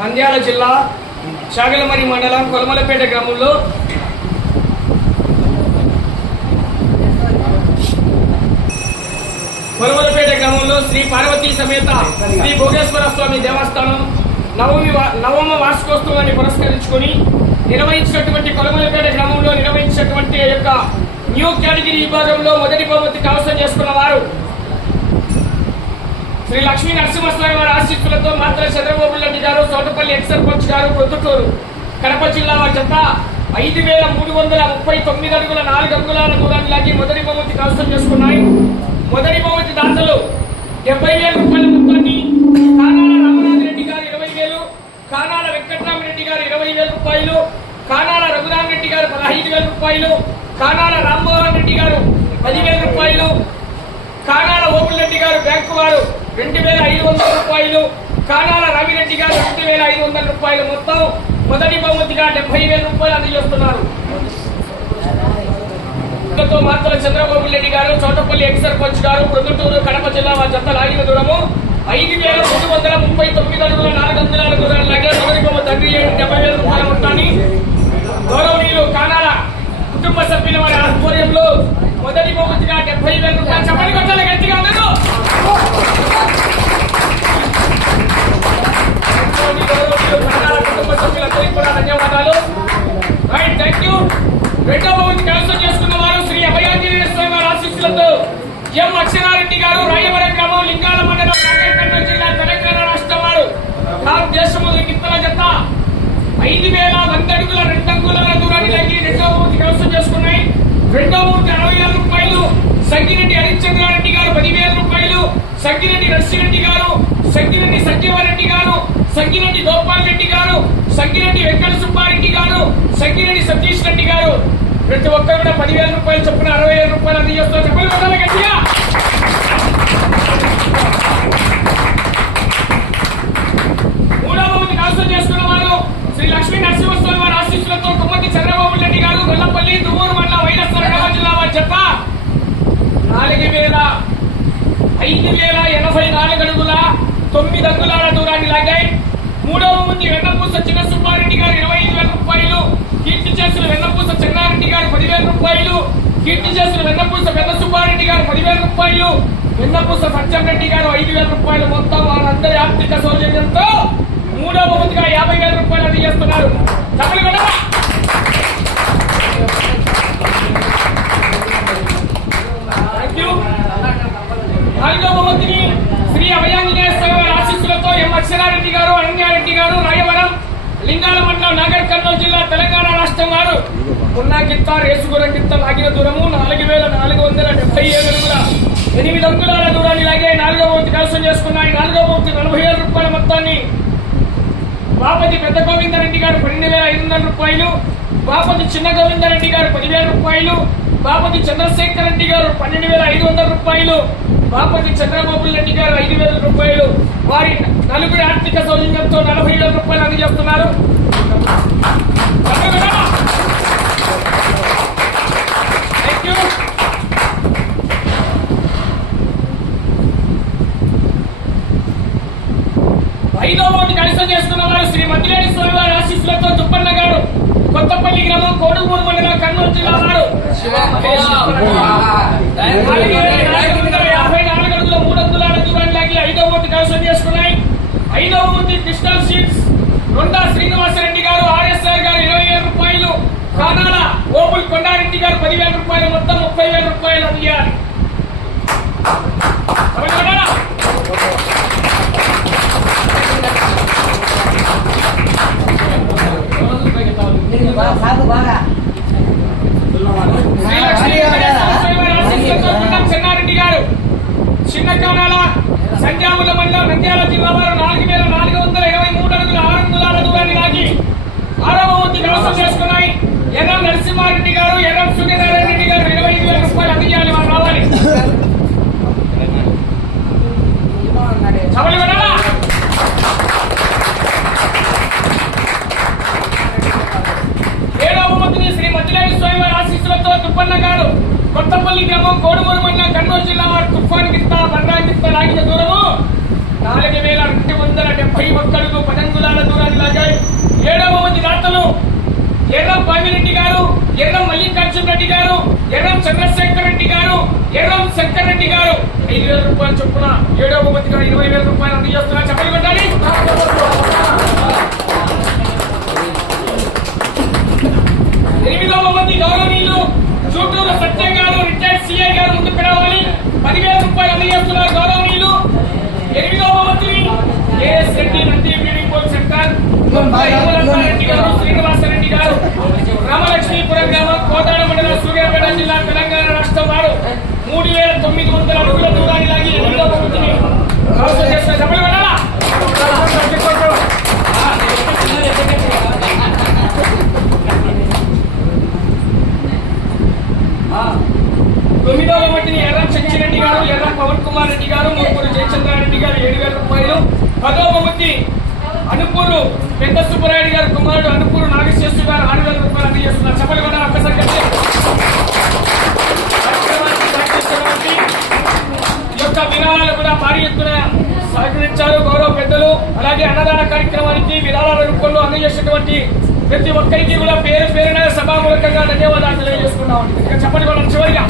నంద్యాల జిల్లా చాగలమరి మండలం కొలమలపేట గ్రామంలో శ్రీ పార్వతీ సమేత శ్రీ భోగేశ్వర స్వామి దేవస్థానం నవమ వార్షికోత్సవాన్ని పురస్కరించుకొని నిర్వహించినటువంటి కొలమలపేట గ్రామంలో నిర్వహించినటువంటి యొక్క న్యూ కేటగిరీ విభాగంలో మొదటి బహుమతి కైవసం చేసుకున్న వారు శ్రీ లక్ష్మీ నరసింహస్వామి వారి ఆశీస్సులతో మాత్ర చంద్రబాబు రెడ్డి గారు, చోటపల్లి ఎక్స్ సర్పంచ్ గారు, ప్రొద్దుటూరు కడప జిల్లా వారి జత 5339 అడుగుల 4 అంగుళాల దూరాన్ని లాగి మొదటి బహుమతి కైవసం చేసుకున్నాయి. మొదటి బహుమతి దాతలు 70,000 రూపాయల మొత్తాన్ని కానాల రామనాథరెడ్డి గారు 20,000, కానాల వెంకటరామరెడ్డి గారు 20,000 రూపాయలు, కానాల రఘురామరెడ్డి గారు 15,000 రూపాయలు, కానాల రామ్మోహన్ రెడ్డి గారు 10,000 రూపాయలు, కానాల ఓపులరెడ్డి గారు బ్యాంకు వారు 2,500 రూపాయలు, కానాల రవిరెడ్డి గారు 2,500 రూపాయలు, మొత్తం మొదటి బహుమతిగా 70,000 రూపాయలు అందజేస్తున్నారు. మాత్రం చంద్రబాబు రెడ్డి గారు, చోటపల్లి ఎక్స్ సర్పంచ్ గారు, ప్రొద్దుటూరు కడప జిల్లా వారి జత లాగిన దూరము 5,339 అడుగుల 4 అంగుళాల దూరాన్ని లాగే మొదటి బహుమతి 70,000 రూపాయల మొత్తాన్ని గౌరవనీయులు కానాల కుటుంబ సభ్యుల వారి ఆధ్వర్యంలో మొదటి బహుమతిగా 70,000 రూపాయలు చెప్పండి కొట్టాలి గట్టిగా ఉండదు. కుటుంబ సభ్యులందరికీ కూడా ధన్యవాదాలు. Right, thank you. రెండవ బహుమతి కైవసం చేసుకున్న వారు శ్రీ అభయాంజనేయ స్వామి వారి ఆశీస్సులతో ఎం అక్షరారెడ్డి గారు, రాయవరం గ్రామం, లింగాల మండలం, నాగర్కర్నూలు జిల్లా, తెలంగాణ రాష్ట్రం వారు. భారతదేశంలో గిత్తల జత 5,100 అడుగుల 2 అంగుళాల దూరాన్ని లాగి రెండవ బహుమతి కైవసం చేసుకున్నాయి. రెండవ బహుమతి 60,000 రూపాయలు. సంగిరెడ్డి హరిశ్చంద్రారెడ్డి గారు 10,000 రూపాయలు, సంగిరెడ్డి నర్సిరెడ్డి గారు, సంగిరెడ్డి సత్యవారెడ్డి గారు, సంగిరెడ్డి గోపాల్ రెడ్డి గారు, సంగిరెడ్డి వెంకట సుబ్బారెడ్డి గారు, సంగిరెడ్డి సతీష్ రెడ్డి గారు. ప్రతి ఒక్కరు కూడా 10,000 రూపాయలు చొప్పున 60,000 రూపాయలు అందజేస్తారు. చెప్పండి కొట్టాలి గట్టిగా. మూడవ బహుమతి కైవసం చేసుకున్న వారు శ్రీ లక్ష్మీ నరసింహస్వామి వారి ఆశీస్సులతో కుమ్మటి చంద్రబాబు రెడ్డి గారు, గొల్లపల్లి, దువ్వూరు మండలం, వైఎస్ఆర్ కడప జిల్లా వారి జత 5,084 అడుగుల 9 అంగుళాల దూరాన్ని లాగాయి. మూడవ బహుమతి వెన్నపూస చిన్న సుబ్బారెడ్డి గారు 25,000 రూపాయలు, కీర్తి చేసిన వెన్నపూస చెన్నారెడ్డి గారు 10,000 రూపాయలు, కీర్తి చేసిన వెన్నపూస పెద్ద సుబ్బారెడ్డి గారు 10,000 రూపాయలు, వెన్నపూస సత్యంరెడ్డి గారు 5,000 రూపాయలు. మొత్తం వారందరి ఆర్థిక సౌజన్యంతో మూడవ బహుమతిగా 50,000 రూపాయలు అందజేస్తున్నారు. చెప్పండి కదా. నాలుగవ బహుమతిని శ్రీ అభయాంజనేయ స్వామి వారి ఆశీస్సులతో ఎం అక్షరారెడ్డి గారు, అనన్యారెడ్డి గారు, రాయవరం, లింగాల మండలం, నాగర్కర్నూలు జిల్లా, తెలంగాణ రాష్ట్రం వారు. ఉన్న గిత్త రేసుగురం గిత్త లాగిన దూరము 4,477 అడుగుల 8 అంగుళాల దూరాన్ని లాగే నాలుగవ బహుమతి కైవసం చేసుకున్నాయి. నాలుగవ బహుమతి 40,000 రూపాయల మొత్తాన్ని బాపతి పెద్ద గోవిందరెడ్డి గారు 12,500 రూపాయలు, బాపతి చిన్న గోవిందరెడ్డి గారు 10,000 రూపాయలు, బాపతి చంద్రశేఖర్ రెడ్డి గారు 12,500 రూపాయలు, బాపతి చంద్రబాబు రెడ్డి గారు 5,000 రూపాయలు. వారి నలుగురి ఆర్థిక సౌజన్యంతో 40,000 రూపాయలు అందజేస్తున్నారు. Thank you. ఐదవ బహుమతి కైవసం చేసుకున్న వారు శ్రీ మందిరేడి స్వామి వారి ఆశీస్సులతో దుప్పన్న గారు, కొత్తపల్లి గ్రామం, కోడుమూరు మండలం, కర్నూలు జిల్లా వారు. 4,454 అడుగుల 3 అంగుళాల దూరాన్ని లాగి 5వ బహుమతి కైవసం చేసుకున్నాయి. 5వ బహుమతి క్రిస్టల్ షీట్స్ రొండా శ్రీనివాసరెడ్డి గారు, ఆర్ఎస్ఆర్ గారు 20,000 రూపాయలు, కానాల ఓపుల్ కొండారెడ్డి గారు 10,000 రూపాయలు, మొత్తం 30,000 రూపాయలు అందియాలి. చెన్నారెడ్డి గారు, చిన్న కానాల, సంజాముల మండలం, నంద్యాల జిల్లా వారు 4,423 అడుగుల 6 అంగుళాల దూరాన్ని లాగి 6వ బహుమతి కైవసం చేసుకున్నాయి. ఎర్రం నరసింహారెడ్డి గారు, ఎర్రం సూర్యనారాయణ రెడ్డి గారు 25,000 రూపాయలు అందించాలి. వారు రావాలి. ఏడవ బహుమతిని శ్రీ మందిరేడి స్వామి వారి ఆశీస్సులతో దుప్పన్న గారు, కొత్తపల్లి గ్రామం, కోడుమూరు మండలం, కర్నూలు జిల్లా వారు. తుఫాన్ గిత్త బండ్రా గిత్త లాగిన దూరము 4,271 అడుగు 10 అంగుళాల దూరాన్ని ఎర్రం మల్లికార్జున రెడ్డి గారు, ఎర్రం చంద్రశేఖర్ రెడ్డి గారు, ఎర్రం శంకర్ రెడ్డి గారు 5,000 రూపాయలు చొప్పున 7వ బహుమతిగా 20,000 రూపాయలు అందజేస్తున్నారు. చెప్పలు కొట్టాలి. 8వ బహుమతి గౌరవనీయులు చూటూరు సత్య గారు, రిటైర్డ్ సిఐ గారు ముందుకు రావాలి. 10,000 రూపాయలు అందజేస్తున్నారు. గౌరవనీయులు 8వ బహుమతిని AS Reddy Nandi breeding coach centre Reddy garu, Srinivasa Reddy గారు, రామలక్ష్మీపురం గ్రామం, కోదాడ మండలం, సూర్యాపేట జిల్లా, తెలంగాణ రాష్ట్రం వారు 3,900 అడుగుల దూరాన్ని లాగి 8వ బహుమతిని కైవసం చేస్తున్న. చెప్పలు కొట్టాలా. 9వ బహుమతిని ఎర్రం శంకిరెడ్డి గారు, ఎర్రం పవన్ కుమార్ రెడ్డి గారు, మూర్పూరు జయచంద్రారెడ్డి గారు 7,000 రూపాయలు. 10వ బహుమతి అనుపూరు పెద్ద సుబ్బరాయుడు గారు కుమారుడు అనుపూరు నాగశేషు గారు 6,000 రూపాయలు అందజేస్తున్నారు. చెప్పలు కొట్టాలి. ఒక్కసారి ఈ యొక్క విరాళాలు కూడా భారీ ఎత్తున సహకరించారు గౌరవ పెద్దలు. అలాగే అన్నదాన కార్యక్రమానికి విరాళాల రూపంలో అందజేసినటువంటి ప్రతి ఒక్కరికి కూడా పేరు పేరున సభామూలకంగా ధన్యవాదాలు తెలియజేస్తున్నాం. చెప్పండి. చివరిగా